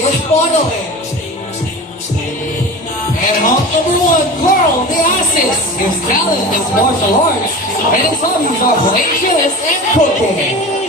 is modeling. And home number one, Carl the Assis. His talent is martial arts, and his hobbies are playing chess and cooking.